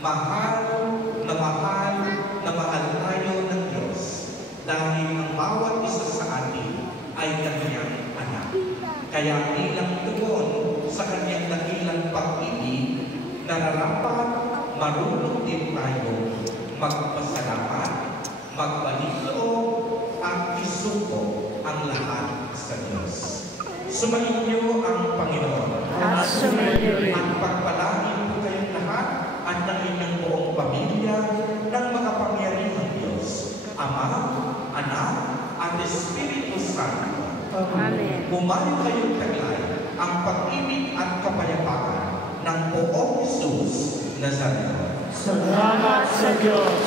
mahal na mahal tayo ng Diyos dahil ang bawat isa sa atin ay kanyang anak. Kaya bilang tugon sa kanyang dakilang pag-ibig, nararapat marunong din tayo magpasalamat, magbalik loob at isuko ang lahat sa Diyos. Sumainyo ang Panginoon. At sumainyo rin. At pagpalain po kayong lahat at ng inyong buong pamilya ng makapangyarihang Diyos, Ama, Anak, at Espiritu Santo. Amen. Humayo kayong taglay ang pag-ibig at kapayapaan ng Poong Jesus Nazareno. Salamat sa Diyos.